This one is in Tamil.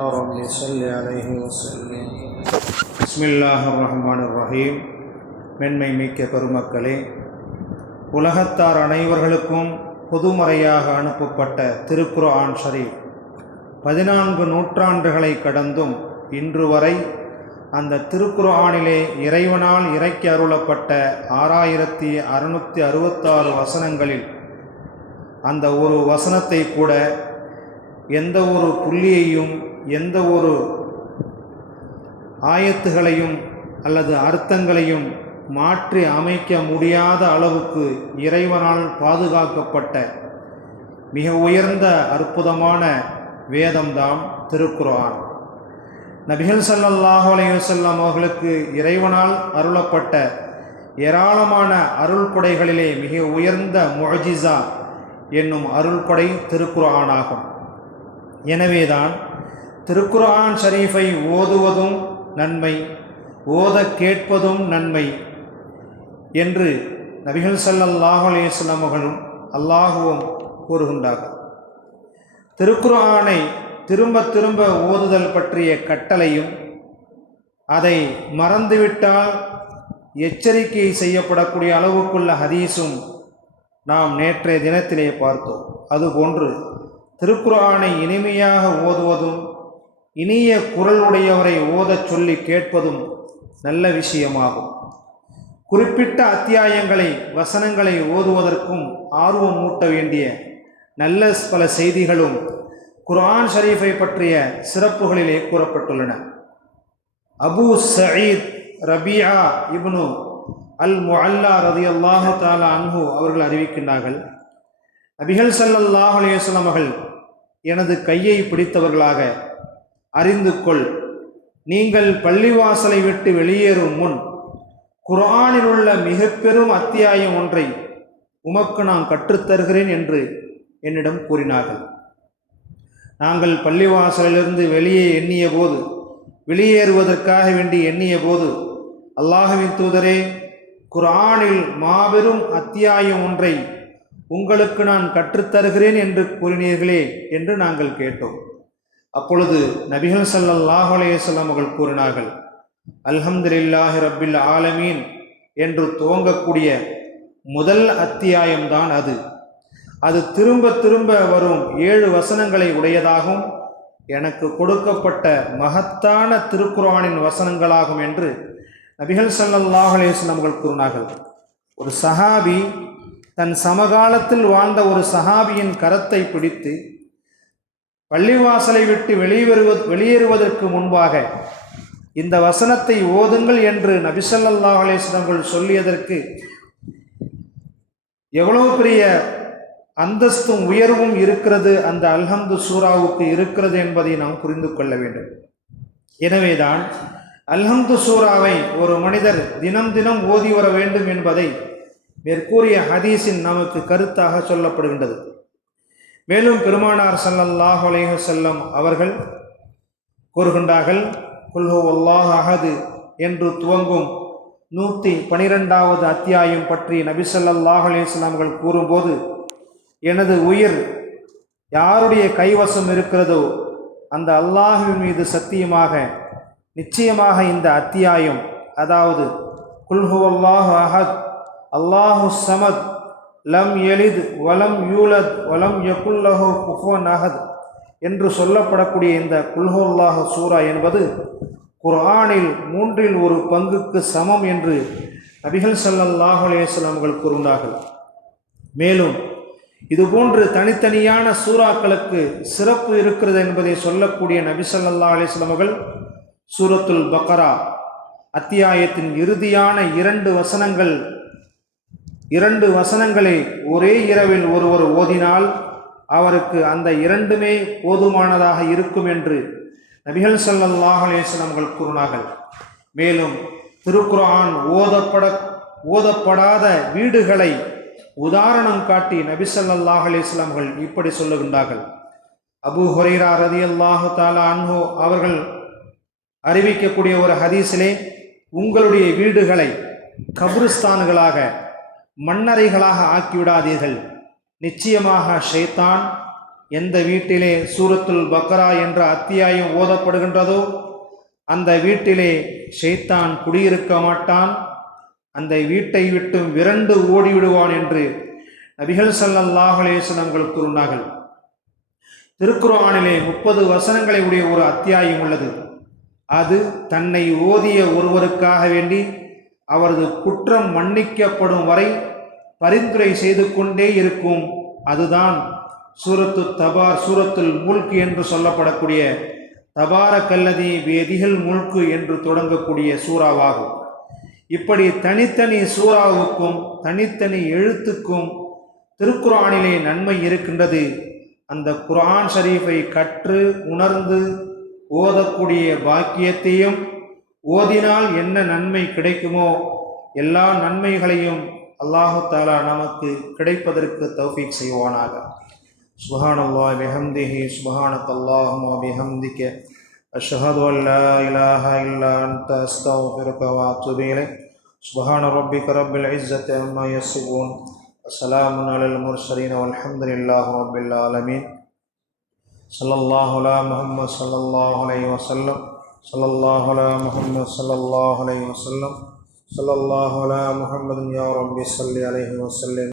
رب صل عليه وسلم. பிஸ்மில்லாஹிர் ரஹ்மானிர் ரஹீம். மென்மை மிக்க பெருமக்களே, உலகத்தார் அனைவர்களுக்கும் பொதுமறையாக அனுப்பப்பட்ட திருக்குர்ஆன் ஷரீஃப் 14 நூற்றாண்டுகளை கடந்தும் இன்று வரை அந்த திருக்குர்ஆனிலே இறைவனால் இறக்கி அருளப்பட்ட 6666 வசனங்களில் அந்த ஒரு வசனத்தை கூட எந்த ஒரு புள்ளியையும் எந்த ஒரு ஆயத்துகளையும் அல்லது அர்த்தங்களையும் மாற்றி அமைக்க முடியாத அளவுக்கு இறைவனால் பாதுகாக்கப்பட்ட மிக உயர்ந்த அற்புதமான வேதம்தான் திருக்குர்ஆன். நபிகள் ஸல்லல்லாஹு அலைஹி வஸல்லம் அவர்களுக்கு இறைவனால் அருளப்பட்ட ஏராளமான அருள் கொடைகளிலே மிக உயர்ந்த முஅஜிஸா என்னும் அருள் கொடை திருக்குர்ஆன் ஆகும். எனவேதான் திருக்குர்ஆன் ஷரீஃபை ஓதுவதும் நன்மை, ஓத கேட்பதும் நன்மை என்று நபிகள் ஸல்லல்லாஹு அலைஹி வஸல்லம் அவர்களும் அல்லாஹுவும் கூறுகின்றார்கள். திருக்குர்ஆனை திரும்ப திரும்ப ஓதுதல் பற்றிய கட்டளையும் அதை மறந்துவிட்டால் எச்சரிக்கை செய்யப்படக்கூடிய அளவுக்குள்ள ஹதீஸும் நாம் நேற்றைய தினத்திலே பார்த்தோம். அதுபோன்று திருக்குர்ஆனை இனிமையாக ஓதுவதும் இனிய குரல் உடையவரை ஓதச் சொல்லி கேட்பதும் நல்ல விஷயமாகும். குறிப்பிட்ட அத்தியாயங்களை வசனங்களை ஓதுவதற்கும் ஆர்வம் ஊட்ட வேண்டிய நல்ல பல செய்திகளும் குர்ஆன் ஷரீஃபை பற்றிய சிறப்புகளிலே கூறப்பட்டுள்ளன. அபூ சயீத் ரபியா இப்னு அல் முஅல்லா ரலியல்லாஹு தஆலா அன்ஹு அவர்கள் அறிவிக்கின்றார்கள், நபிகள் ஸல்லல்லாஹு அலைஹி வஸல்லம் அவர்கள் எனது கையை பிடித்தவர்களாக, அறிந்து கொள், நீங்கள் பள்ளிவாசலை விட்டு வெளியேறும் முன் குர்ஆனில் உள்ள மிக பெரும் அத்தியாயம் ஒன்றை உமக்கு நான் கற்றுத்தருகிறேன் என்று என்னிடம் கூறினார்கள். நாங்கள் பள்ளிவாசலிலிருந்து வெளியேறுவதற்காக வேண்டி எண்ணிய போது, அல்லாஹ்வின் தூதரே, குர்ஆனில் மாபெரும் அத்தியாயம் ஒன்றை உங்களுக்கு நான் கற்றுத்தருகிறேன் என்று கூறினீர்களே என்று நாங்கள் கேட்டோம். அப்பொழுது நபிகள் ஸல்லல்லாஹு அலைஹி வஸல்லம் அவர்கள் கூறினார்கள், அல்ஹம்துலில்லாஹி ரப்பில் ஆலமீன் என்று துவங்கக்கூடிய முதல் அத்தியாயம்தான் அது. அது திரும்ப திரும்ப வரும் 7 வசனங்களை உடையதாகும், எனக்கு கொடுக்கப்பட்ட மகத்தான திருக்குர்ஆனின் வசனங்களாகும் என்று நபிகள் ஸல்லல்லாஹு அலைஹி வஸல்லம் அவர்கள் கூறினார்கள். ஒரு சஹாபி தன் சமகாலத்தில் வாழ்ந்த ஒரு சஹாபியின் கரத்தை பிடித்து பள்ளிவாசலை விட்டு வெளியேறுவதற்கு முன்பாக இந்த வசனத்தை ஓதுங்கள் என்று நபி ஸல்லல்லாஹு அலைஹி வஸல்லம் அவர்கள் சொல்லியதற்கு எவ்வளவு பெரிய அந்தஸ்தும் உயர்வும் இருக்கிறது அந்த அல்ஹம்து சூராவுக்கு இருக்கிறது என்பதை நாம் புரிந்து கொள்ள வேண்டும். எனவேதான் அல்ஹம்து சூராவை ஒரு மனிதர் தினம் தினம் ஓதி வர வேண்டும் என்பதை மேற்கூறிய ஹதீஸின் நமக்கு கருத்தாக சொல்லப்படுகின்றது. மேலும் பெருமானார் ஸல்லல்லாஹு அலைஹி வஸல்லம் அவர்கள் கூறுகின்றார்கள், குல் ஹுவல்லாஹு அஹது என்று துவங்கும் 112வது அத்தியாயம் பற்றி நபி ஸல்லல்லாஹு அலைஹி வஸல்லம் அவர்கள் கூறும்போது, எனது உயிர் யாருடைய கைவசம் இருக்கிறதோ அந்த அல்லாஹ்வின் மீது சத்தியமாக நிச்சயமாக இந்த அத்தியாயம், அதாவது குல் ஹுவல்லாஹு அஹத் அல்லாஹு ஸமத் லம் யலித் வலம் யூலத் வலம் யகுல் லஹு குஃபுவன் அஹத் என்று சொல்லப்படக்கூடிய இந்த குல் ஹுவல்லாஹு சூரா என்பது குர்ஆனில் 1/3 சமம் என்று நபிகள் ஸல்லல்லாஹு அலைஹி வஸல்லம் அவர்கள் கூறினார்கள். மேலும் இதுபோன்று தனித்தனியான சூறாக்களுக்கு சிறப்பு இருக்கிறது என்பதை சொல்லக்கூடிய நபி ஸல்லல்லாஹு அலைஹி வஸல்லம் அவர்கள் சூரத்துல் பக்ரா அத்தியாயத்தின் இறுதியான 2 வசனங்களை ஒரே இரவில் ஒருவர் ஓதினால் அவருக்கு அந்த 2மே போதுமானதாக இருக்கும் என்று நபிகள் ஸல்லல்லாஹு அலைஹி வஸல்லம் அவர்கள் கூறினார்கள். மேலும் திருக்குர்ஆன் ஓதப்படாத வீடுகளை உதாரணம் காட்டி நபி ஸல்லல்லாஹு அலைஹி வஸல்லம் அவர்கள் இப்படி சொல்லுகின்றார்கள். அபூ ஹுரைரா ரலியல்லாஹு தஆலா அன்ஹு அவர்கள் அறிவிக்கக்கூடிய ஒரு ஹதீஸிலே, உங்களுடைய வீடுகளை கபிரிஸ்தான்களாக மண்ணறைகளாக ஆக்கிவிடாதீர்கள், நிச்சயமாக ஷைத்தான் எந்த வீட்டிலே சூரத்துல் பக்ரா என்ற அத்தியாயம் ஓதப்படுகின்றதோ அந்த வீட்டிலே ஷைத்தான் குடியிருக்க மாட்டான், அந்த வீட்டை விட்டு விரண்டு ஓடிவிடுவான் என்று நபிகள் ஸல்லல்லாஹு அலைஹி வஸல்லம் கூறினார்கள். திருக்குர்ஆனிலே 30 வசனங்களை உடைய ஒரு அத்தியாயம் உள்ளது. அது தன்னை ஓதிய ஒருவருக்காக வேண்டி அவரது குற்றம் மன்னிக்கப்படும் வரை பரிந்துரை செய்து கொண்டே இருக்கும். அதுதான் சூரத்துல் முல்க் என்று சொல்லப்படக்கூடிய தபாரக்கல்லதி பியதிஹில் முல்க் என்று தொடங்கக்கூடிய சூறாவாகும். இப்படி தனித்தனி சூறாவுக்கும் தனித்தனி எழுத்துக்கும் திருக்குர்ஆனிலே நன்மை இருக்கின்றது. அந்த குர்ஆன் ஷரீஃபை கற்று உணர்ந்து ஓதக்கூடிய பாக்கியத்தையும், ஓதினால் என்ன நன்மை கிடைக்குமோ எல்லா நன்மைகளையும் அல்லாஹு தஆலா நமக்கு கிடைப்பதற்கு தௌஃபீக் செய்வானாக. சுப்ஹானல்லாஹி பிஹம்திஹி சுப்ஹானக்கல்லாஹும்ம பிஹம்திக அஷ்ஹது அன் லா இலாஹா இல்லா அன்த அஸ்தக்ஃபிருக வ அத்தூபு இலைக். சுப்ஹான ரப்பிக ரப்பில் இஸ்ஸத்தி அம்மா யசிஃபூன் வஸலாமுன் அலல் முர்ஸலீன் வல்ஹம்துலில்லாஹி ரப்பில் ஆலமீன். ஸல்லல்லாஹு அலா முஹம்மத் ஸல்லல்லாஹு அலைஹி வஸல்லம். ஸல்லல்லாஹு அலா முஹம்மத் ஸல்லல்லாஹு அலைஹி வஸல்லம். ஸல்லல்லாஹு அலா முஹம்மதின் யா ரப்பி ஸல்லி அலைஹி வஸல்லம்.